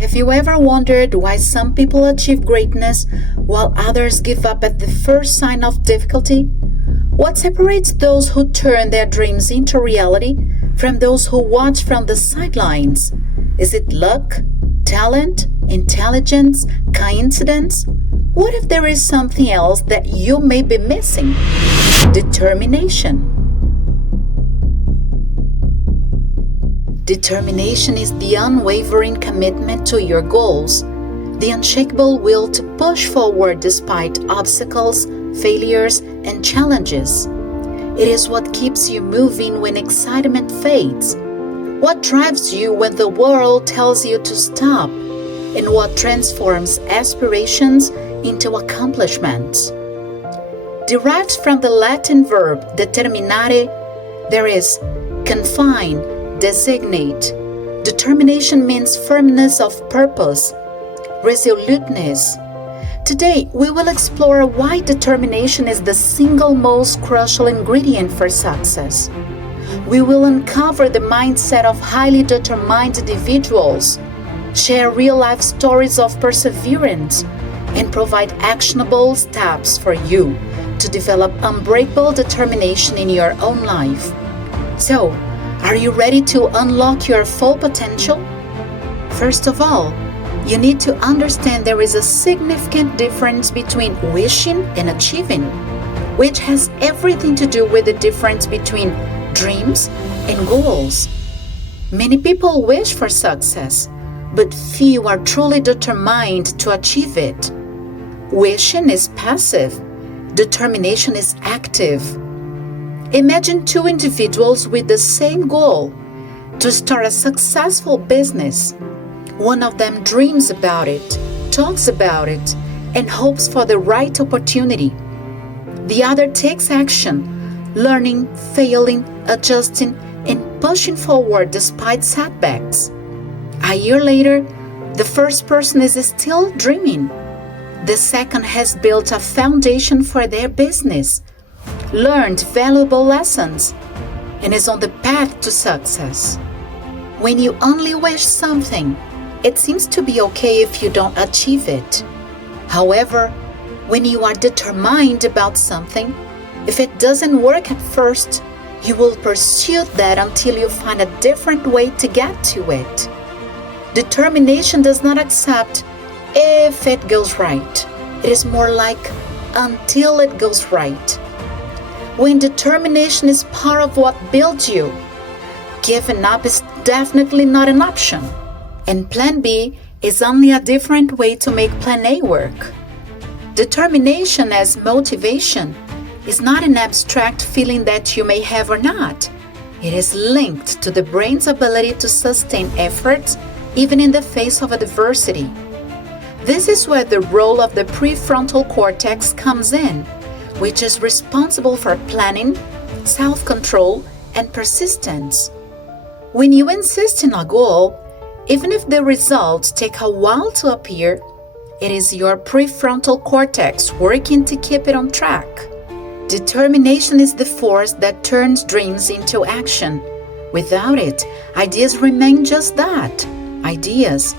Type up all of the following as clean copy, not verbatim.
Have you ever wondered why some people achieve greatness while others give up at the first sign of difficulty? What separates those who turn their dreams into reality from those who watch from the sidelines? Is it luck, talent, intelligence, coincidence? What if there is something else that you may be missing? Determination. Determination is the unwavering commitment to your goals, the unshakable will to push forward despite obstacles, failures, and challenges. It is what keeps you moving when excitement fades, what drives you when the world tells you to stop, and what transforms aspirations into accomplishments. Derived from the Latin verb determinare, there is confine, designate. Determination means firmness of purpose, resoluteness. Today, we will explore why determination is the single most crucial ingredient for success. We will uncover the mindset of highly determined individuals, share real-life stories of perseverance, and provide actionable steps for you to develop unbreakable determination in your own life. So, are you ready to unlock your full potential? First of all, you need to understand there is a significant difference between wishing and achieving, which has everything to do with the difference between dreams and goals. Many people wish for success, but few are truly determined to achieve it. Wishing is passive, determination is active. Imagine two individuals with the same goal, to start a successful business. One of them dreams about it, talks about it, and hopes for the right opportunity. The other takes action, learning, failing, adjusting, and pushing forward despite setbacks. A year later, the first person is still dreaming. The second has built a foundation for their business, learned valuable lessons, and is on the path to success. When you only wish something, it seems to be okay if you don't achieve it. However, when you are determined about something, if it doesn't work at first, you will pursue that until you find a different way to get to it. Determination does not accept if it goes right. It is more like until it goes right. When determination is part of what builds you, giving up is definitely not an option. And Plan B is only a different way to make Plan A work. Determination as motivation is not an abstract feeling that you may have or not. It is linked to the brain's ability to sustain efforts even in the face of adversity. This is where the role of the prefrontal cortex comes in, which is responsible for planning, self-control, and persistence. When you insist on a goal, even if the results take a while to appear, it is your prefrontal cortex working to keep it on track. Determination is the force that turns dreams into action. Without it, ideas remain just that, ideas.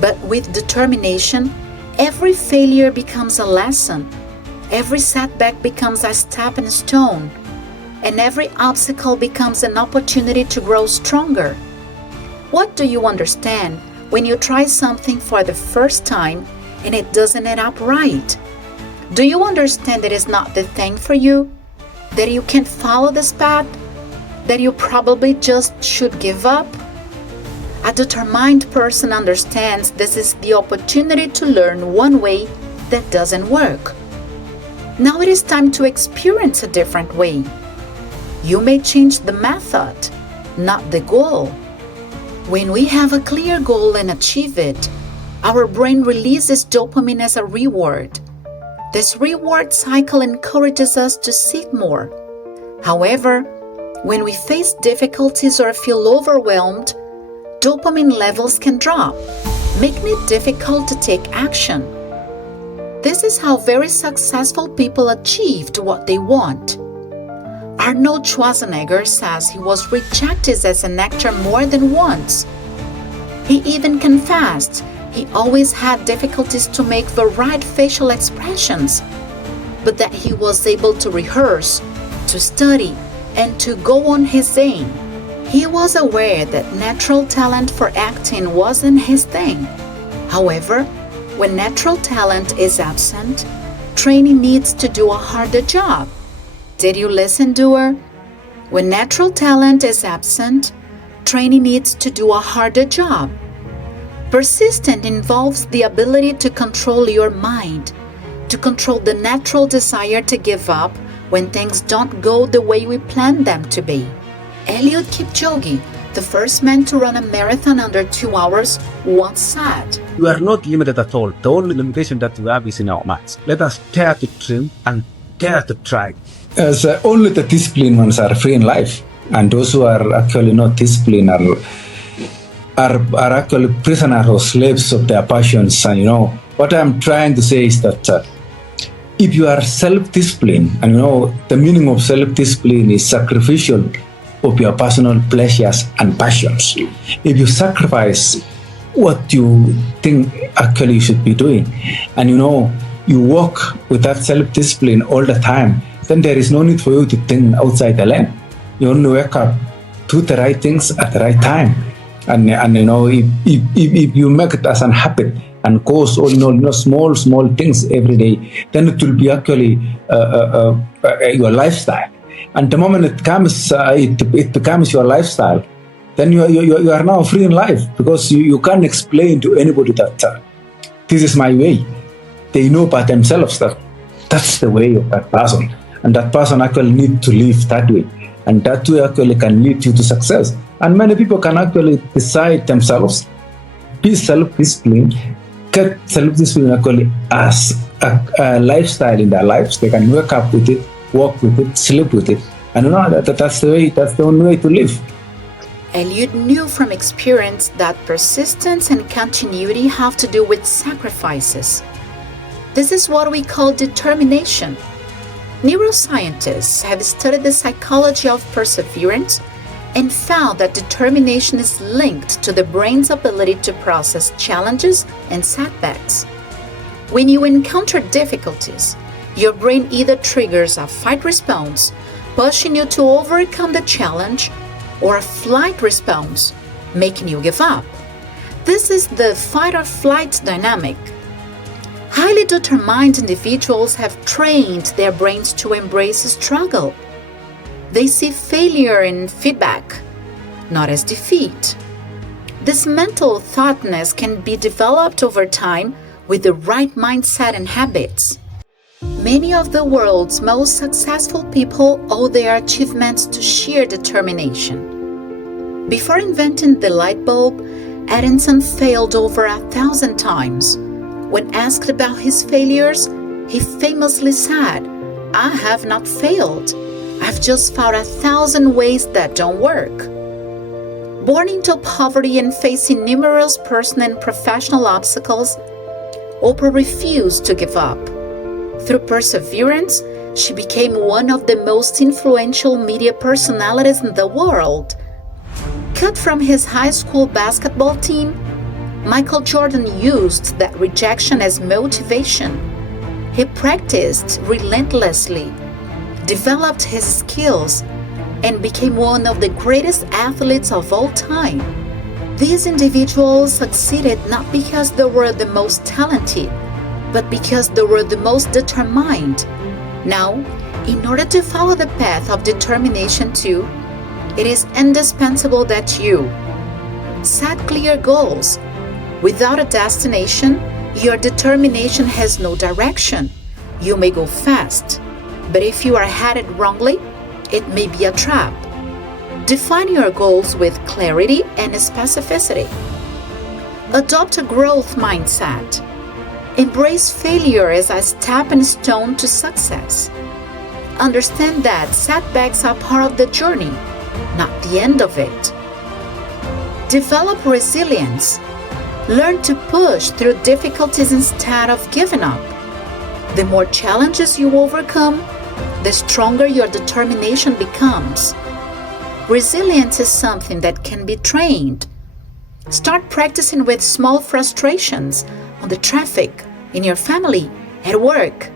But with determination, every failure becomes a lesson, every setback becomes a stepping stone, and every obstacle becomes an opportunity to grow stronger. What do you understand when you try something for the first time and it doesn't end up right? Do you understand that it's not the thing for you? That you can't follow this path? That you probably just should give up? A determined person understands this is the opportunity to learn one way that doesn't work. Now it is time to experience a different way. You may change the method, not the goal. When we have a clear goal and achieve it, our brain releases dopamine as a reward. This reward cycle encourages us to seek more. However, when we face difficulties or feel overwhelmed, dopamine levels can drop, making it difficult to take action. This is how very successful people achieved what they want. Arnold Schwarzenegger says he was rejected as an actor more than once. He even confessed he always had difficulties to make the right facial expressions, but that he was able to rehearse, to study, and to go on his own. He was aware that natural talent for acting wasn't his thing. However, when natural talent is absent, training needs to do a harder job. Did you listen, doer? When natural talent is absent, training needs to do a harder job. Persistent involves the ability to control your mind, to control the natural desire to give up when things don't go the way we planned them to be. Eliud Kipchoge, the first man to run a marathon under 2 hours, once said, "We are not limited at all. The only limitation that we have is in our minds. Let us dare to dream and dare to try." As only the disciplined ones are free in life, and those who are actually not disciplined are actually prisoners or slaves of their passions. And what I'm trying to say is that if you are self-disciplined, and the meaning of self-discipline is sacrificial of your personal pleasures and passions. If you sacrifice what you think actually you should be doing, and you work with that self-discipline all the time, then there is no need for you to think outside the lane. You only wake up, do the right things at the right time, and if you make it as a habit and cause all small things every day, then it will be actually your lifestyle. And the moment it becomes your lifestyle, then you are now free in life, because you can't explain to anybody that this is my way. They know by themselves that that's the way of that person, and that person actually needs to live that way, and that way actually can lead you to success. And many people can actually decide themselves, be self-disciplined, get self-discipline actually as a lifestyle in their lives. They can wake up with it, walk with it, sleep with it, and that's the only way to live. Eliud knew from experience that persistence and continuity have to do with sacrifices. This is what we call determination. Neuroscientists have studied the psychology of perseverance and found that determination is linked to the brain's ability to process challenges and setbacks. When you encounter difficulties, your brain either triggers a fight response, pushing you to overcome the challenge, or a flight response, making you give up. This is the fight or flight dynamic. Highly determined individuals have trained their brains to embrace struggle. They see failure in feedback, not as defeat. This mental thoughtness can be developed over time with the right mindset and habits. Many of the world's most successful people owe their achievements to sheer determination. Before inventing the light bulb, Edison failed over 1,000 times. When asked about his failures, he famously said, "I have not failed. I've just found 1,000 ways that don't work." Born into poverty and facing numerous personal and professional obstacles, Oprah refused to give up. Through perseverance, she became one of the most influential media personalities in the world. Cut from his high school basketball team, Michael Jordan used that rejection as motivation. He practiced relentlessly, developed his skills, and became one of the greatest athletes of all time. These individuals succeeded not because they were the most talented, but because they were the most determined. Now, in order to follow the path of determination too, it is indispensable that you set clear goals. Without a destination, your determination has no direction. You may go fast, but if you are headed wrongly, it may be a trap. Define your goals with clarity and specificity. Adopt a growth mindset. Embrace failure as a stepping stone to success. Understand that setbacks are part of the journey, not the end of it. Develop resilience. Learn to push through difficulties instead of giving up. The more challenges you overcome, the stronger your determination becomes. Resilience is something that can be trained. Start practicing with small frustrations on the traffic, in your family, at work.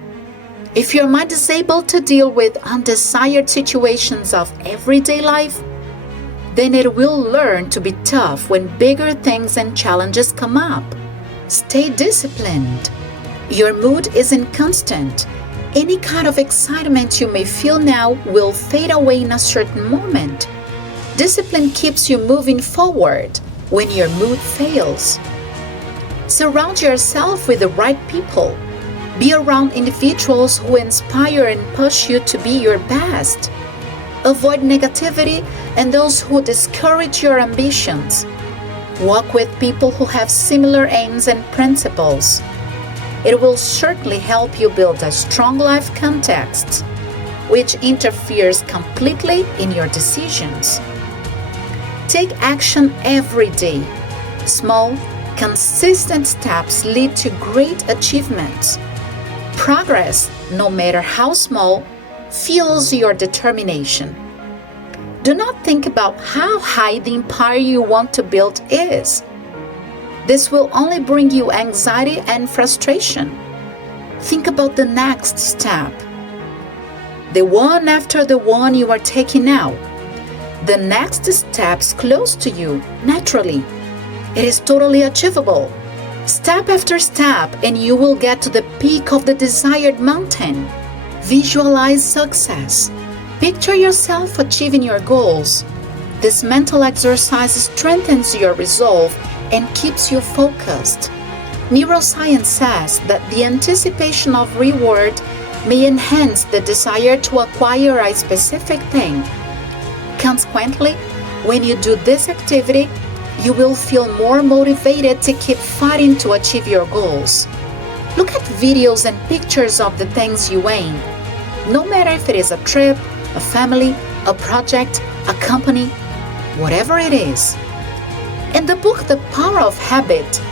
If your mind is able to deal with undesired situations of everyday life, then it will learn to be tough when bigger things and challenges come up. Stay disciplined. Your mood isn't constant. Any kind of excitement you may feel now will fade away in a certain moment. Discipline keeps you moving forward when your mood fails. Surround yourself with the right people. Be around individuals who inspire and push you to be your best. Avoid negativity and those who discourage your ambitions. Walk with people who have similar aims and principles. It will certainly help you build a strong life context, which interferes completely in your decisions. Take action every day. Small, consistent steps lead to great achievements. Progress, no matter how small, fuels your determination. Do not think about how high the empire you want to build is. This will only bring you anxiety and frustration. Think about the next step, the one after the one you are taking now. The next steps close to you, naturally. It is totally achievable. Step after step, and you will get to the peak of the desired mountain. Visualize success. Picture yourself achieving your goals. This mental exercise strengthens your resolve and keeps you focused. Neuroscience says that the anticipation of reward may enhance the desire to acquire a specific thing. Consequently, when you do this activity, you will feel more motivated to keep fighting to achieve your goals. Look at videos and pictures of the things you aim. No matter if it is a trip, a family, a project, a company, whatever it is. In the book The Power of Habit,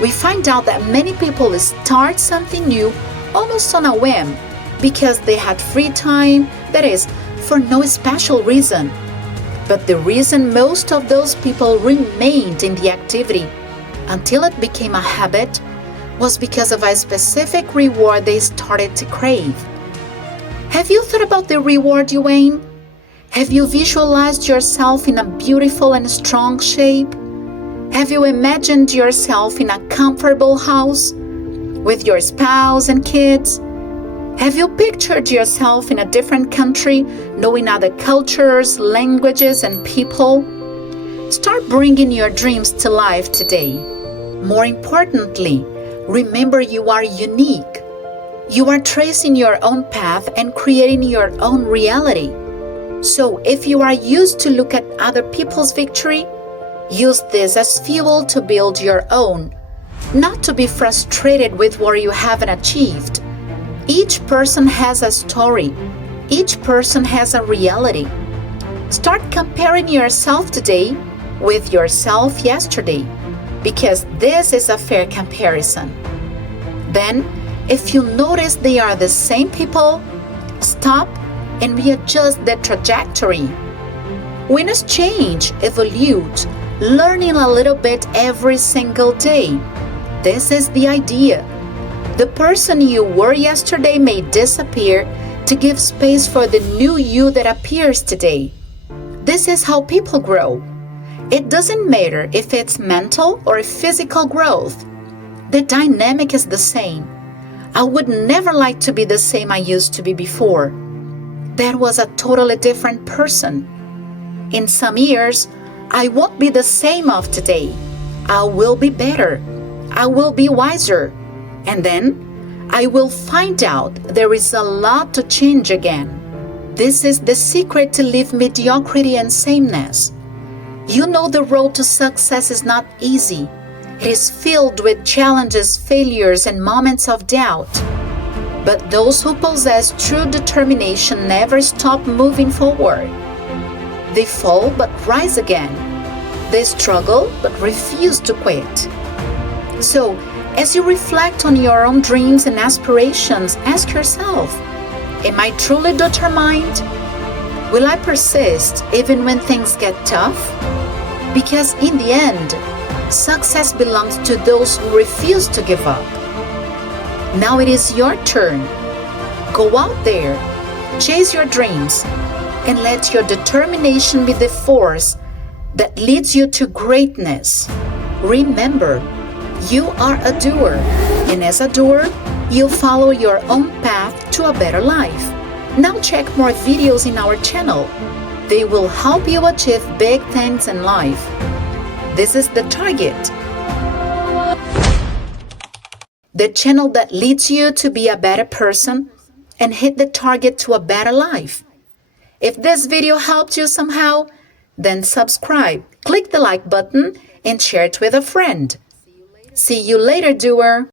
we find out that many people start something new almost on a whim because they had free time, that is, for no special reason. But the reason most of those people remained in the activity until it became a habit was because of a specific reward they started to crave. Have you thought about the reward you aim? Have you visualized yourself in a beautiful and strong shape? Have you imagined yourself in a comfortable house with your spouse and kids? Have you pictured yourself in a different country, knowing other cultures, languages, and people? Start bringing your dreams to life today. More importantly, remember you are unique. You are tracing your own path and creating your own reality. So if you are used to look at other people's victory, use this as fuel to build your own, not to be frustrated with what you haven't achieved. Each person has a story. Each person has a reality. Start comparing yourself today with yourself yesterday, because this is a fair comparison. Then, if you notice they are the same people, stop and readjust the trajectory. We must change, evolve, learning a little bit every single day. This is the idea. The person you were yesterday may disappear to give space for the new you that appears today. This is how people grow. It doesn't matter if it's mental or physical growth. The dynamic is the same. I would never like to be the same I used to be before. That was a totally different person. In some years, I won't be the same of today. I will be better. I will be wiser. And then I will find out there is a lot to change again. This is the secret to live mediocrity and sameness. You know the road to success is not easy. It is filled with challenges, failures, and moments of doubt. But those who possess true determination never stop moving forward. They fall but rise again. They struggle but refuse to quit. So, as you reflect on your own dreams and aspirations, ask yourself, am I truly determined? Will I persist even when things get tough? Because in the end, Success belongs to those who refuse to give up. Now it is your turn. Go out there, chase your dreams, and let your determination be the force that leads you to greatness. Remember, you are a doer, and as a doer, you'll follow your own path to a better life. Now check more videos in our channel. They will help you achieve big things in life. This is the target. The channel that leads you to be a better person and hit the target to a better life. If this video helped you somehow, then subscribe, click the like button, and share it with a friend. See you later, doer!